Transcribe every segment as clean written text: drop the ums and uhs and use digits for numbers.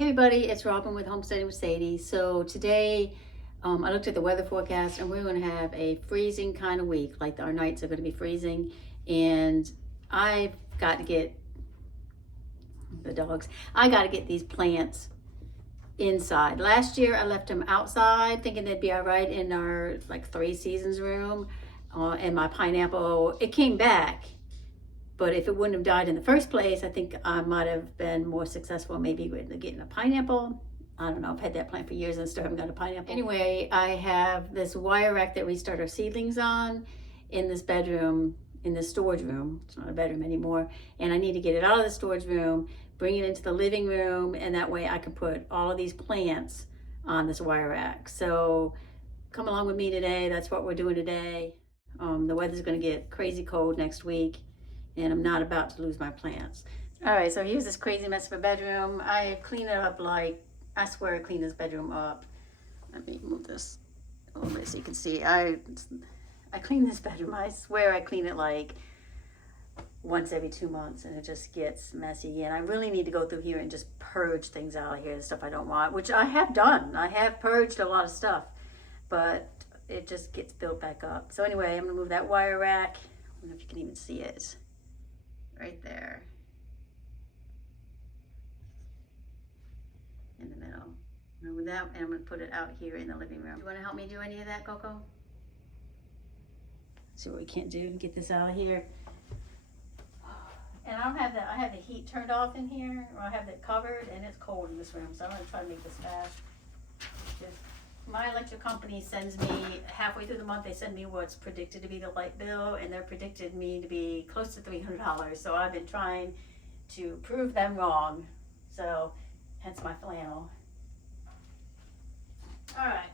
Hey everybody, it's Robin with Homesteading with Sadie. So today I looked at the weather forecast and we're going to have a freezing kind of week. Like our nights are going to be freezing, and I've got to get the dogs. I got to get these plants inside. Last year I left them outside thinking they'd be all right in our like 3 seasons room, and my pineapple, it came back. But if it wouldn't have died in the first place, I think I might have been more successful maybe with getting a pineapple. I don't know, I've had that plant for years and still haven't got a pineapple. Anyway, I have this wire rack that we start our seedlings on in this bedroom, in the storage room. It's not a bedroom anymore. And I need to get it out of the storage room, bring it into the living room, and that way I can put all of these plants on this wire rack. So come along with me today. That's what we're doing today. The weather's gonna get crazy cold next week, and I'm not about to lose my plants. All right, so here's this crazy mess of a bedroom. I clean it up like, I swear I clean this bedroom up. Let me move this a little bit so you can see. I clean this bedroom, I swear I clean it like once every 2 months, and it just gets messy. And I really need to go through here and just purge things out of here, the stuff I don't want, which I have done. I have purged a lot of stuff, but it just gets built back up. So anyway, I'm gonna move that wire rack. I don't know if you can even see it. Right there in the middle. And with that, and I'm going to put it out here in the living room. You want to help me do any of that, Coco? See what we can't do to get this out of here. And I don't have I have the heat turned off in here, or I have it covered, and it's cold in this room, so I'm going to try to make this fast. My electric company sends me, halfway through the month, they send me what's predicted to be the light bill, and they're predicted me to be close to $300. So I've been trying to prove them wrong. So hence my flannel. All right.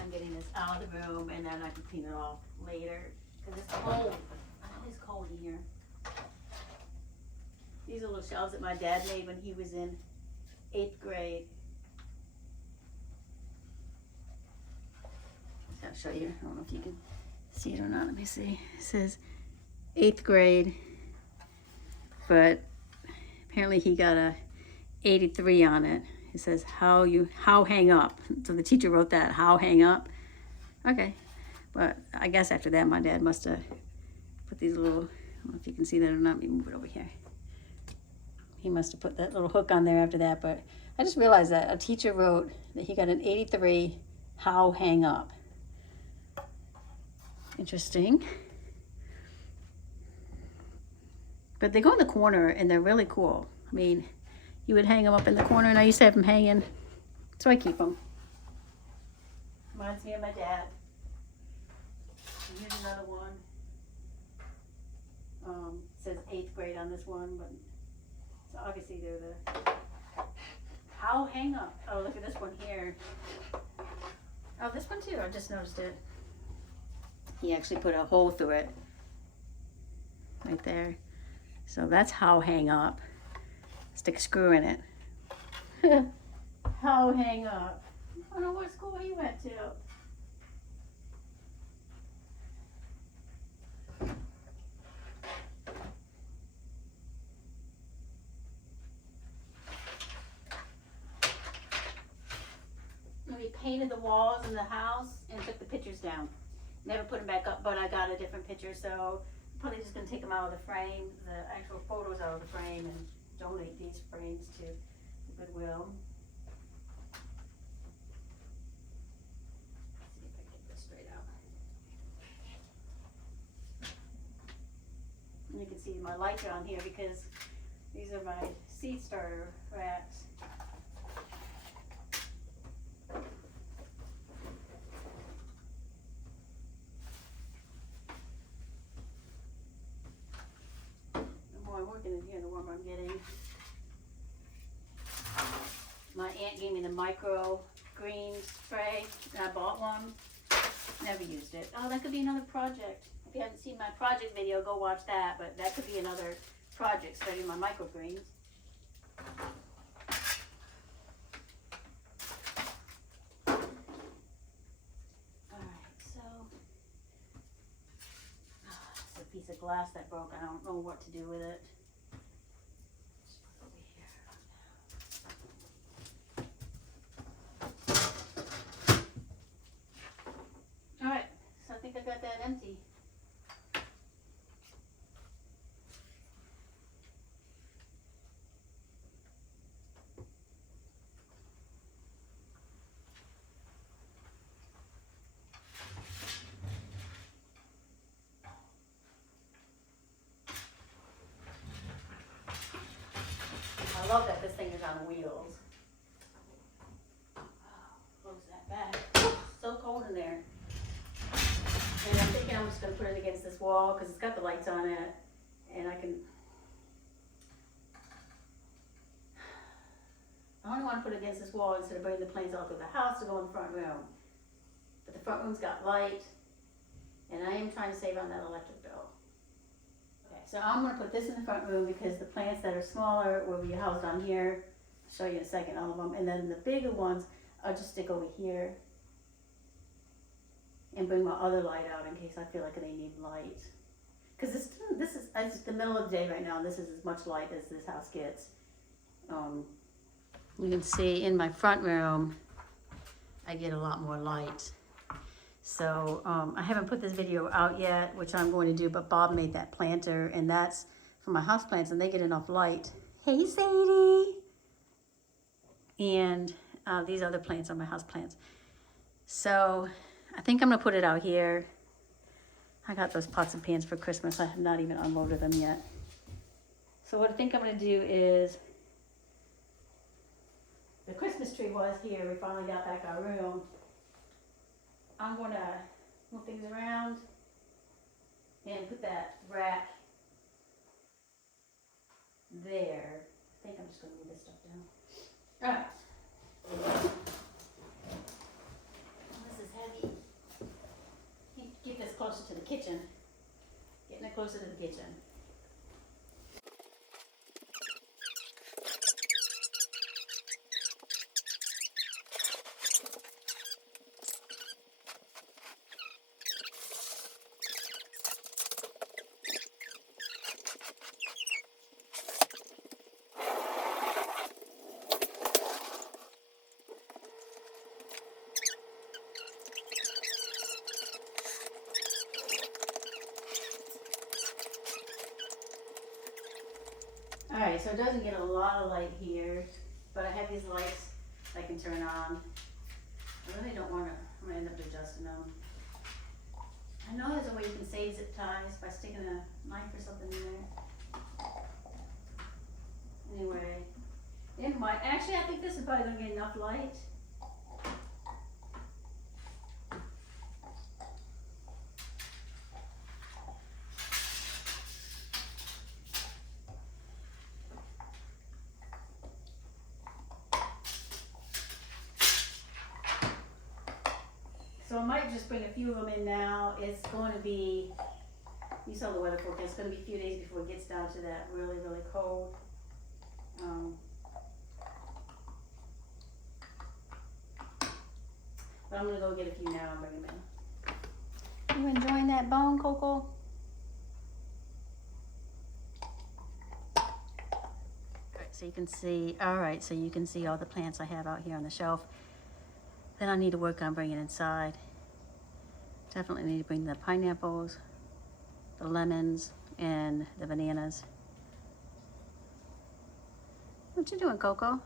I'm getting this out of the room, and then I can clean it off later because it's cold. It's cold in here. These are little shelves that my dad made when he was in 8th grade. I'll show you. I don't know if you can see it or not. Let me see. It says 8th grade, but apparently he got a 83 on it. It says how hang up. So the teacher wrote that, how hang up. Okay, but I guess after that my dad must have put these little, I don't know if you can see that or not. Let me move it over here. He must have put that little hook on there after that, but I just realized that a teacher wrote that he got an 83, how hang up. Interesting. But they go in the corner and they're really cool. I mean, you would hang them up in the corner, and I used to have them hanging, so I keep them. Reminds me of my dad. And here's another one. Says 8th grade on this one, but so obviously they're the how hang up. Oh, look at this one here. Oh, this one too. I just noticed it. He actually put a hole through it right there. So that's how hang up. Stick a screw in it. How hang up. I don't know what school he went to. We painted the walls in the house and took the pictures down. Never put them back up, but I got a different picture, so I'm probably just going to take them out of the frame, the actual photos out of the frame, and donate these frames to Goodwill. Let's see if I can get this straight out. And you can see my lights are on here because these are my seed starter racks. I'm working in here, the warmer I'm getting. My aunt gave me the micro green spray, and I bought one. Never used it. Oh, that could be another project. If you haven't seen my project video, go watch that, but that could be another project, studying my microgreens. Alright, so it's a piece of glass that broke. I don't know what to do with it. Just put it over here. Alright, so I think I got that empty. I love that this thing is on wheels. Close that back. So cold in there. And I'm thinking I'm just going to put it against this wall because it's got the lights on it. And I only want to put it against this wall instead of bringing the plants all through the house to go in the front room. But the front room's got light. And I am trying to save on that electric bill. Okay, so I'm going to put this in the front room because the plants that are smaller will be housed on here. I'll show you in a second all of them. And then the bigger ones I'll just stick over here. And bring my other light out in case I feel like they need light. Because this is it's the middle of the day right now. And this is as much light as this house gets. You can see in my front room, I get a lot more light. So I haven't put this video out yet, which I'm going to do, but Bob made that planter, and that's for my houseplants, and they get enough light. Hey, Sadie! And these other plants are my houseplants. So I think I'm going to put it out here. I got those pots and pans for Christmas. I have not even unloaded them yet. So what I think I'm going to do is, the Christmas tree was here. We finally got back our room. I'm going to move things around and put that rack there. I think I'm just going to move this stuff down. Alright. This is heavy. Get this closer to the kitchen. Getting it closer to the kitchen. Alright, so it doesn't get a lot of light here, but I have these lights I can turn on. I really don't want to, I'm going to end up adjusting them. I know there's a way you can save zip ties by sticking a knife or something in there. Anyway, it might, actually I think this is probably going to get enough light. So I might just bring a few of them in now. It's going to be, you saw the weather forecast, it's going to be a few days before it gets down to that really, really cold. But I'm going to go get a few now and bring them in. You enjoying that bone, Coco? Alright, so you can see, alright, so you can see all the plants I have out here on the shelf. Then I need to work on bringing inside. Definitely need to bring the pineapples, the lemons, and the bananas. What you doing, Coco?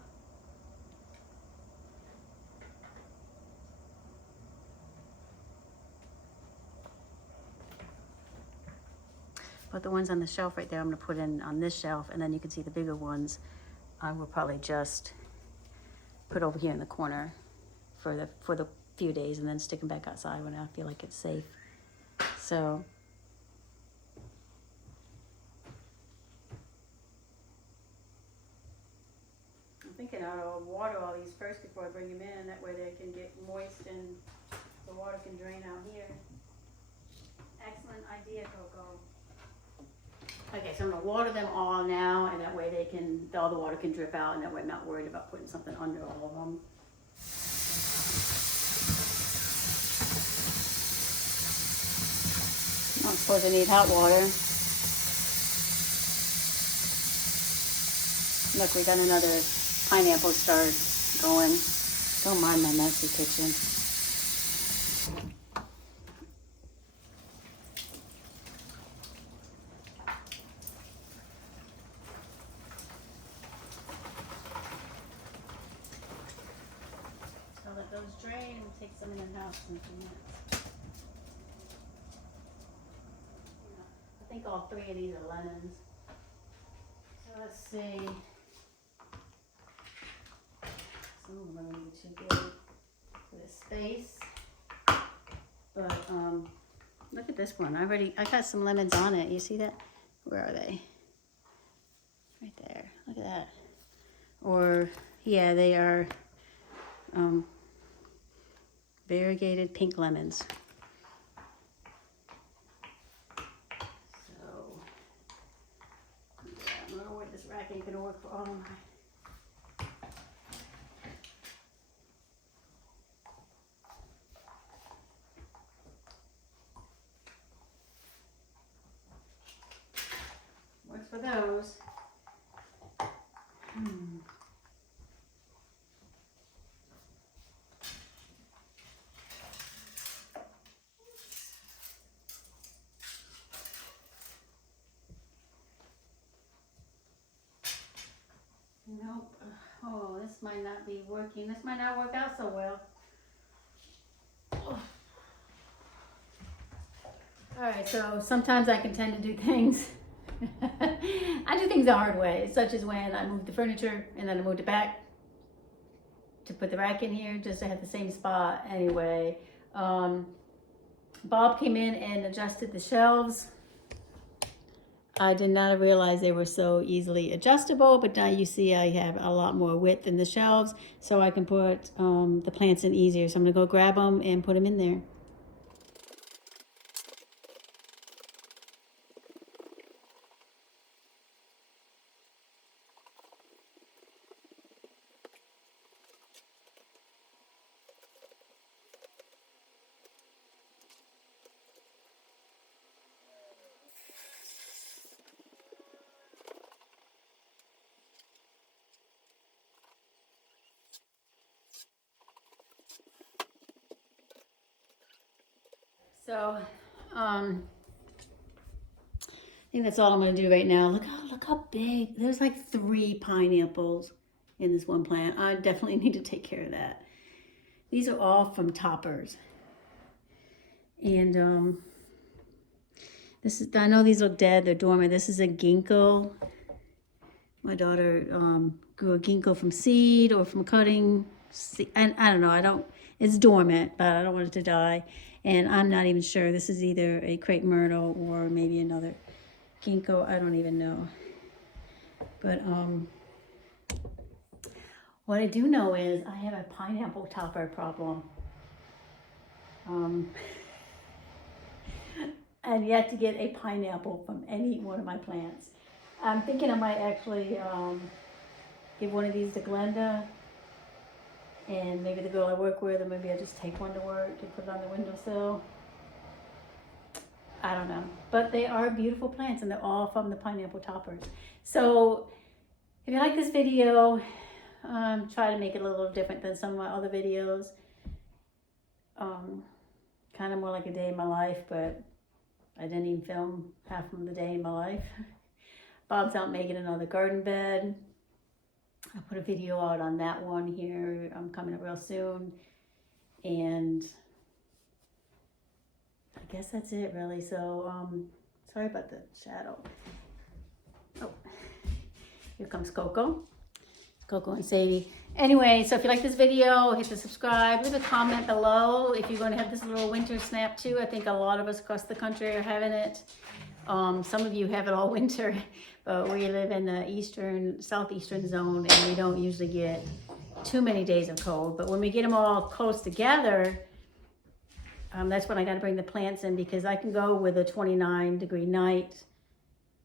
But the ones on the shelf right there, I'm gonna put in on this shelf, and then you can see the bigger ones I will probably just put over here in the corner for the few days, and then stick them back outside when I feel like it's safe. So I'm thinking I'll water all these first before I bring them in. That way they can get moist and the water can drain out here. Excellent. different idea, Coco. Okay, so I'm gonna water them all now, and that way all the water can drip out, and that way I'm not worried about putting something under all of them. I'm supposed to need hot water. Look, we got another pineapple start going. Don't mind my messy kitchen. So let those drain and take some in the house in a few minutes. I think all 3 of these are lemons. So let's see. Some of them are going to be too big for this space. But look at this one. I got some lemons on it. You see that? Where are they? Right there. Look at that. Or yeah, they are variegated pink lemons. So yeah, I don't know where this rack ain't gonna work for all of my. Works for those. Nope. Oh, this might not be working. This might not work out so well. Oh. Alright, so sometimes I can tend to do things. I do things the hard way, such as when I moved the furniture and then I moved it back to put the rack in here just to have the same spot anyway. Bob came in and adjusted the shelves. I did not realize they were so easily adjustable, but now you see I have a lot more width in the shelves, so I can put the plants in easier. So I'm gonna go grab them and put them in there. So, I think that's all I'm gonna do right now. Look how big. There's like 3 pineapples in this one plant. I definitely need to take care of that. These are all from toppers. And I know these look dead, they're dormant. This is a ginkgo. My daughter grew a ginkgo from seed or from cutting. And I don't know, it's dormant, but I don't want it to die. And I'm not even sure. This is either a crepe myrtle or maybe another ginkgo. I don't even know. But what I do know is I have a pineapple topper problem. And yet to get a pineapple from any one of my plants. I'm thinking I might actually give one of these to Glenda, and maybe the girl I work with, or maybe I just take one to work and put it on the windowsill. I don't know, but they are beautiful plants, and they're all from the pineapple toppers. So if you like this video, try to make it a little different than some of my other videos. Kind of more like a day in my life, but I didn't even film half of the day in my life. Bob's out making another garden bed. I put a video out on that one here. I'm coming up real soon. And I guess that's it really. So, sorry about the shadow. Oh, here comes Coco. Coco and Sadie. Anyway, so if you like this video, hit the subscribe, leave a comment below if you're going to have this little winter snap too. I think a lot of us across the country are having it. Some of you have it all winter, but we live in the southeastern zone, and we don't usually get too many days of cold. But when we get them all close together, That's when I got to bring the plants in, because I can go with a 29-degree night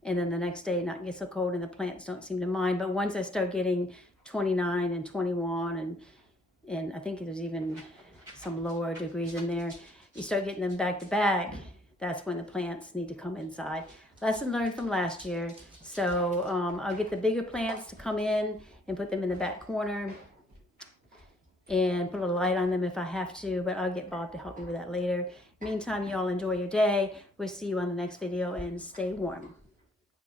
and then the next day not get so cold and the plants don't seem to mind. But once I start getting 29 and 21 and I think there's even some lower degrees in there, you start getting them back to back, that's when the plants need to come inside. Lesson learned from last year. So I'll get the bigger plants to come in and put them in the back corner and put a light on them if I have to, but I'll get Bob to help me with that later. Meantime, you all enjoy your day. We'll see you on the next video, and stay warm.